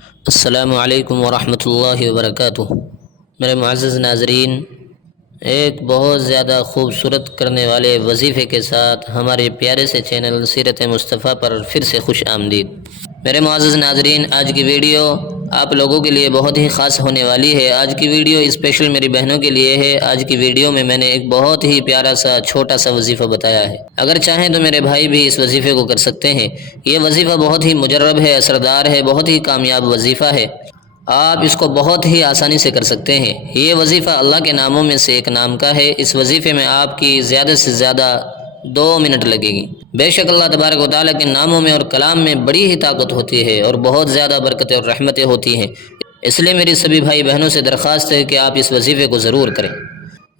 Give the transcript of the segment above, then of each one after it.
السلام علیکم ورحمۃ اللہ وبرکاتہ۔ میرے معزز ناظرین، ایک بہت زیادہ خوبصورت کرنے والے وظیفے کے ساتھ ہمارے پیارے سے چینل سیرت مصطفیٰ پر پھر سے خوش آمدید۔ میرے معزز ناظرین، آج کی ویڈیو آپ لوگوں کے لیے بہت ہی خاص ہونے والی ہے۔ آج کی ویڈیو اسپیشل میری بہنوں کے لیے ہے۔ آج کی ویڈیو میں نے ایک بہت ہی پیارا سا چھوٹا سا وظیفہ بتایا ہے۔ اگر چاہیں تو میرے بھائی بھی اس وظیفے کو کر سکتے ہیں۔ یہ وظیفہ بہت ہی مجرب ہے، اثردار ہے، بہت ہی کامیاب وظیفہ ہے۔ آپ اس کو بہت ہی آسانی سے کر سکتے ہیں۔ یہ وظیفہ اللہ کے ناموں میں سے ایک نام کا ہے۔ اس وظیفے میں آپ کی زیادہ سے زیادہ 2 منٹ لگے گی۔ بے شک اللہ تبارک و تعالیٰ کے ناموں میں اور کلام میں بڑی ہی طاقت ہوتی ہے اور بہت زیادہ برکتیں اور رحمتیں ہوتی ہیں۔ اس لیے میری سبھی بھائی بہنوں سے درخواست ہے کہ آپ اس وظیفے کو ضرور کریں۔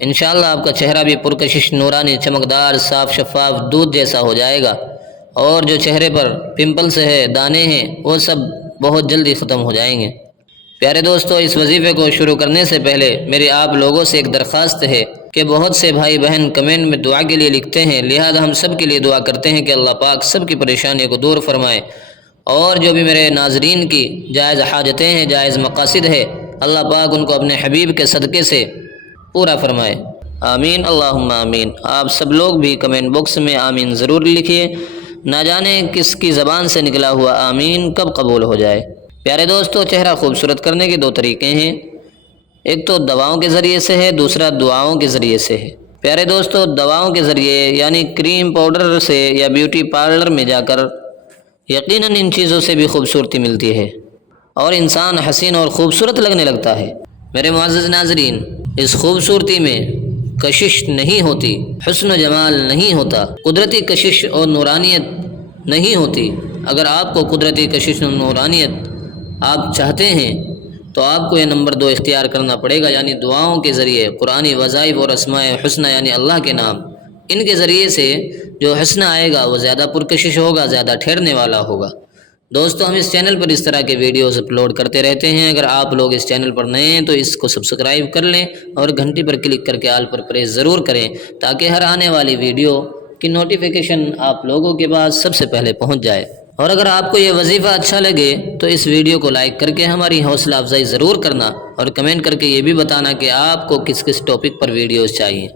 انشاءاللہ آپ کا چہرہ بھی پرکشش، نورانی، چمکدار، صاف شفاف دودھ جیسا ہو جائے گا، اور جو چہرے پر پمپلس ہے، دانے ہیں، وہ سب بہت جلدی ختم ہو جائیں گے۔ پیارے دوستو، اس وظیفے کو شروع کرنے سے پہلے میری آپ لوگوں سے ایک درخواست ہے کہ بہت سے بھائی بہن کمنٹ میں دعا کے لیے لکھتے ہیں، لہذا ہم سب کے لیے دعا کرتے ہیں کہ اللہ پاک سب کی پریشانی کو دور فرمائے، اور جو بھی میرے ناظرین کی جائز حاجتیں ہیں، جائز مقاصد ہے، اللہ پاک ان کو اپنے حبیب کے صدقے سے پورا فرمائے۔ آمین اللہم آمین۔ آپ سب لوگ بھی کمنٹ باکس میں آمین ضرور لکھیے، نہ جانے کس کی زبان سے نکلا ہوا آمین کب قبول ہو جائے۔ پیارے دوستو، چہرہ خوبصورت کرنے کے 2 طریقے ہیں، ایک تو دواؤں کے ذریعے سے ہے، دوسرا دعاؤں کے ذریعے سے ہے۔ پیارے دوستو، دواؤں کے ذریعے یعنی کریم پاؤڈر سے یا بیوٹی پارلر میں جا کر یقیناً ان چیزوں سے بھی خوبصورتی ملتی ہے اور انسان حسین اور خوبصورت لگنے لگتا ہے۔ میرے معزز ناظرین، اس خوبصورتی میں کشش نہیں ہوتی، حسن و جمال نہیں ہوتا، قدرتی کشش اور نورانیت نہیں ہوتی۔ اگر آپ کو قدرتی کشش اور نورانیت آپ چاہتے ہیں تو آپ کو یہ نمبر 2 اختیار کرنا پڑے گا، یعنی دعاؤں کے ذریعے، قرآنی وظائف اور اسماء حسنہ یعنی اللہ کے نام، ان کے ذریعے سے جو حسنہ آئے گا وہ زیادہ پرکشش ہوگا، زیادہ ٹھہرنے والا ہوگا۔ دوستو، ہم اس چینل پر اس طرح کے ویڈیوز اپلوڈ کرتے رہتے ہیں۔ اگر آپ لوگ اس چینل پر نئے ہیں تو اس کو سبسکرائب کر لیں اور گھنٹی پر کلک کر کے آل پر پریس ضرور کریں، تاکہ ہر آنے والی ویڈیو کی نوٹیفیکیشن آپ لوگوں کے پاس سب سے پہلے پہنچ جائے۔ اور اگر آپ کو یہ وظیفہ اچھا لگے تو اس ویڈیو کو لائک کر کے ہماری حوصلہ افزائی ضرور کرنا، اور کمنٹ کر کے یہ بھی بتانا کہ آپ کو کس کس ٹاپک پر ویڈیوز چاہیے۔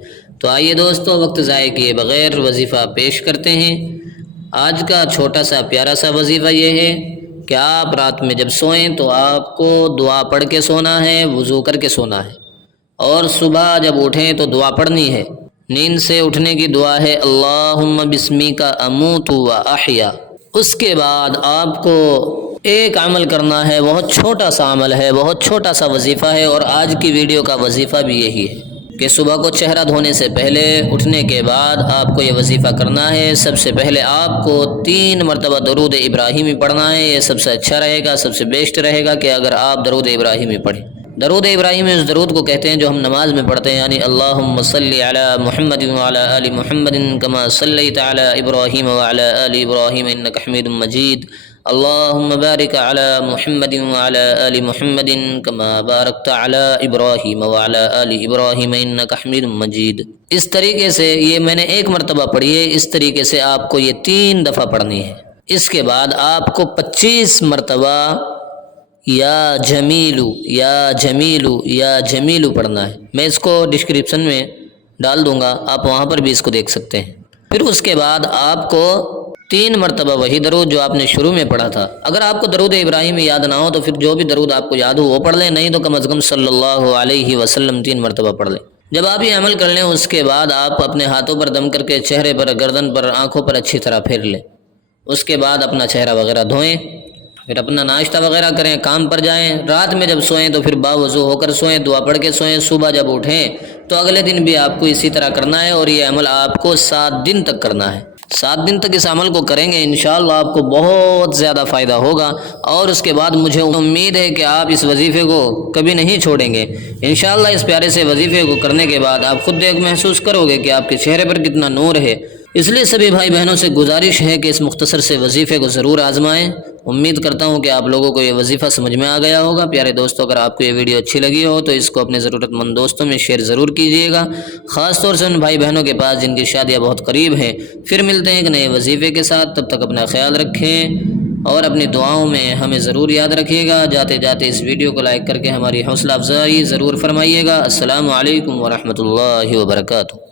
تو آئیے دوستو، وقت ضائع کیے بغیر وظیفہ پیش کرتے ہیں۔ آج کا چھوٹا سا پیارا سا وظیفہ یہ ہے کہ آپ رات میں جب سوئیں تو آپ کو دعا پڑھ کے سونا ہے، وضو کر کے سونا ہے، اور صبح جب اٹھیں تو دعا پڑھنی ہے۔ نیند سے اٹھنے کی دعا ہے اللہم بسمیک اموت و احیا۔ اس کے بعد آپ کو ایک عمل کرنا ہے، بہت چھوٹا سا عمل ہے، بہت چھوٹا سا وظیفہ ہے، اور آج کی ویڈیو کا وظیفہ بھی یہی ہے کہ صبح کو چہرہ دھونے سے پہلے، اٹھنے کے بعد آپ کو یہ وظیفہ کرنا ہے۔ سب سے پہلے آپ کو 3 مرتبہ درود ابراہیمی پڑھنا ہے۔ یہ سب سے اچھا رہے گا، سب سے بیسٹ رہے گا کہ اگر آپ درود ابراہیمی پڑھیں۔ درود ابراہیمی اس درود کو کہتے ہیں جو ہم نماز میں پڑھتے ہیں، یعنی اللہم صلی علی محمد وعلی آل محمد کما صلیت علی ابراہیم وعلی آل ابراہیم انک حمید مجید، اللہم بارک علی محمد وعلی آل محمد کما بارکت علی ابراہیم وعلی آل ابراہیم انک حمید مجید۔ اس طریقے سے یہ میں نے 1 مرتبہ پڑھی ہے، اس طریقے سے آپ کو یہ 3 دفعہ پڑھنی ہے۔ اس کے بعد آپ کو 25 مرتبہ یا جمیلو یا جمیلو یا جمیلو پڑھنا ہے۔ میں اس کو ڈسکرپشن میں ڈال دوں گا، آپ وہاں پر بھی اس کو دیکھ سکتے ہیں۔ پھر اس کے بعد آپ کو 3 مرتبہ وہی درود جو آپ نے شروع میں پڑھا تھا۔ اگر آپ کو درود ابراہیمی یاد نہ ہو تو پھر جو بھی درود آپ کو یاد ہو وہ پڑھ لیں، نہیں تو کم از کم صلی اللہ علیہ وسلم 3 مرتبہ پڑھ لیں۔ جب آپ یہ عمل کر لیں، اس کے بعد آپ اپنے ہاتھوں پر دم کر کے چہرے پر، گردن پر، آنکھوں پر اچھی طرح پھیر لیں۔ اس کے بعد اپنا چہرہ وغیرہ دھوئیں، پھر اپنا ناشتہ وغیرہ کریں، کام پر جائیں۔ رات میں جب سوئیں تو پھر باوضو ہو کر سوئیں، دعا پڑھ کے سوئیں۔ صبح جب اٹھیں تو اگلے دن بھی آپ کو اسی طرح کرنا ہے، اور یہ عمل آپ کو 7 دن تک کرنا ہے۔ 7 دن تک اس عمل کو کریں گے، انشاءاللہ آپ کو بہت زیادہ فائدہ ہوگا، اور اس کے بعد مجھے امید ہے کہ آپ اس وظیفے کو کبھی نہیں چھوڑیں گے۔ انشاءاللہ اس پیارے سے وظیفے کو کرنے کے بعد آپ خود ایک محسوس کرو گے کہ آپ کے چہرے پر کتنا نور ہے۔ اس لیے سبھی بھائی بہنوں سے گزارش ہے کہ اس مختصر سے وظیفے کو ضرور آزمائیں۔ امید کرتا ہوں کہ آپ لوگوں کو یہ وظیفہ سمجھ میں آ گیا ہوگا۔ پیارے دوستو، اگر آپ کو یہ ویڈیو اچھی لگی ہو تو اس کو اپنے ضرورت مند دوستوں میں شیئر ضرور کیجیے گا، خاص طور سے ان بھائی بہنوں کے پاس جن کی شادیاں بہت قریب ہیں۔ پھر ملتے ہیں ایک نئے وظیفے کے ساتھ، تب تک اپنا خیال رکھیں۔ اور اپنی دعاؤں میں ہمیں ضرور یاد رکھیے گا۔ جاتے جاتے اس ویڈیو کو لائک کر کے ہماری حوصلہ افزائی ضرور فرمائیے گا۔ السلام علیکم ورحمۃ اللہ وبرکاتہ۔